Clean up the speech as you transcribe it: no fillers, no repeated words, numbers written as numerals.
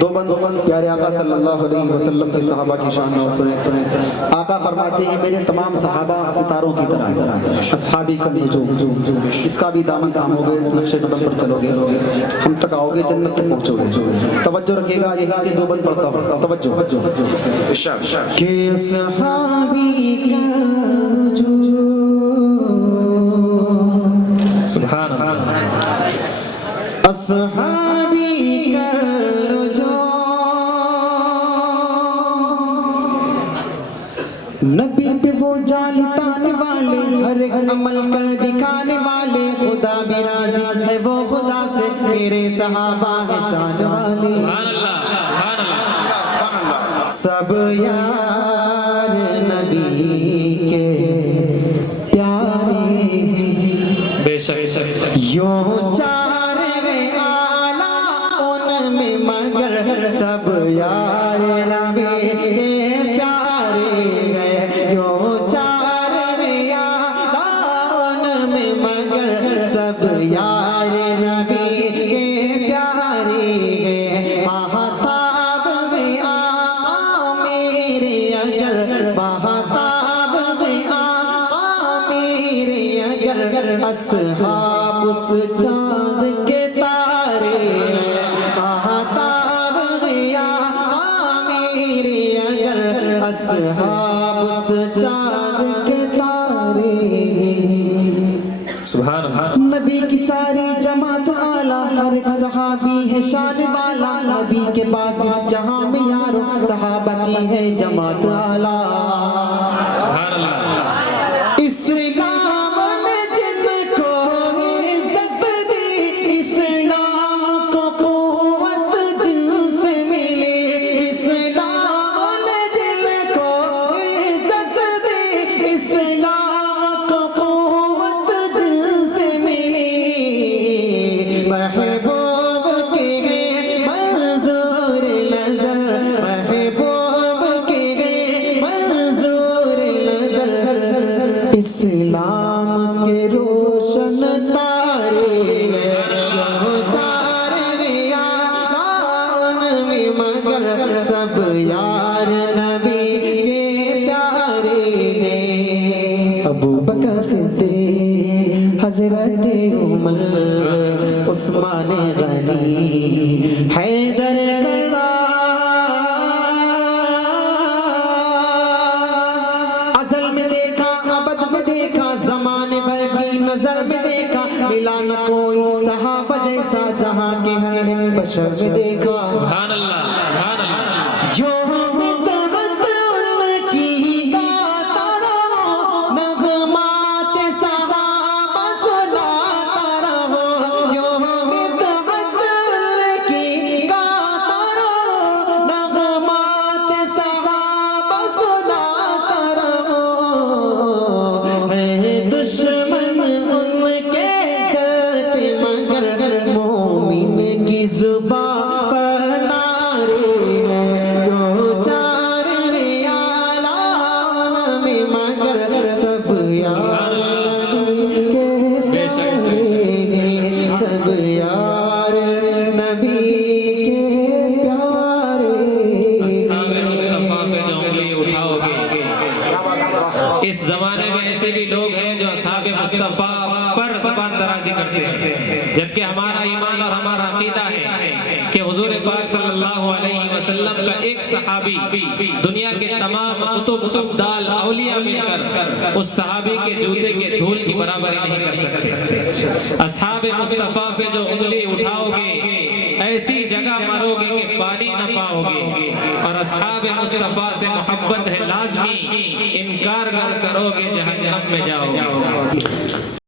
دو بند پیارے آقا صلی اللہ علیہ وسلم کے صحابہ کی شان میں سنیں۔ آقا فرماتے ہیں میرے تمام صحابہ ستاروں کی طرح ہیں، اصحابی کالنجوم، اس کا بھی دامن تھامو گے، نقش قدم پر چلو گے، ہم تک آؤ گے، جنت تک پہنچو گے۔ توجہ رکھیے گا، یہی سے دو بند پڑھتا ہوں، توجہ کہ اصحابی کالنجوم، سبحان اللہ، اصحابی کالنجوم، نبی پہ وہ جان ٹانے والے، ہر ایک عمل کر دکھانے والے، خدا بھی راضی ہے وہ خدا سے، میرے صحابہ ہیں شان والے۔ سبحان اللہ، سبحان اللہ، سب یار نبی کے پیارے ہیں، بے شک یوں چار ہیں اعلیٰ ان میں مگر سب یار نبی کے پیارے ہیں، یوں چار ہیں اعلیٰ ان میں مگر سب یار نبی کے پیارے ہیں۔ مہتاب گئے آقا میرے اگر، مہتاب گئے آقا میرے اگر، اصحاب اس چاند کے تارے ہیں۔ مہتاب گئے آقا میرے اگر، اصحاب اس چاند کے تارے ہیں۔ سبحان اللہ، نبی کی ساری جماعت اعلیٰ، ہر ایک صحابی ہے شان والا، نبی کے بعد اس جہاں میں یارو صحابہ کی ہے جماعت اعلیٰ۔ سبحان اللہ، اسلام نے جن کو عزت دی، اسلام کو قوت جن سے ملی، اسلام نے جن کو عزت دی، اسلام کو قوت جن سے ملی، محبوب کے منظور نظر، محبوب کے منظور نظر، اسلام کے روشن تارے ہیں، یوں چار ان میں مگر سب یار نبی کے پیارے ہیں۔ ابو بکر صدیق، حضرت عمر، عثمان غنی، حیدر کرار، ازل میں دیکھا، ابد میں دیکھا، زمانے بھر کی نظر میں دیکھا، ملا نہ کوئی صحابہ جیسا جہاں کے ہر ایک بشر میں دیکھا۔ سبحان اللہ، سبحان اللہ، یوم دعوت ان کی گاتا رہو، نغمات صحابہ سناتا رہو، یوم دعوت ان کی گاتا رہو، نغمات صحابہ سناتا رہو، اے دشمن ان کے جلتے مگر مومن کی زبان پر نعرے ہیں، یوں چار اعلیٰ ان میں مگر سب یار نبی کے پیارے ہیں، سب یار نبی کے پیارے اصحاب مصطفیٰ پہ جو انگلی اٹھاؤ گے، اس زمانے میں ایسے بھی لوگ ہیں جو اصحاب مصطفیٰ پر زبان درازی کرتے ہیں، جبکہ ہمارا ایمان اور ہمارا عقیدہ ہے کہ حضور پاک صلی اللہ علیہ وسلم کا ایک صحابی دنیا کے تمام قطب ابدال اولیاء مل کر اس صحابی کے جوتے کے دھول کی برابری نہیں کر سکتے۔ اصحاب مصطفیٰ پہ جو انگلی اٹھاؤ گے ایسی جگہ مرو گے کہ پانی نہ پاؤ گے، اور اصحاب مصطفیٰ سے محبت ہے لازمی، انکار کرو گے جہنم میں جاؤ گے۔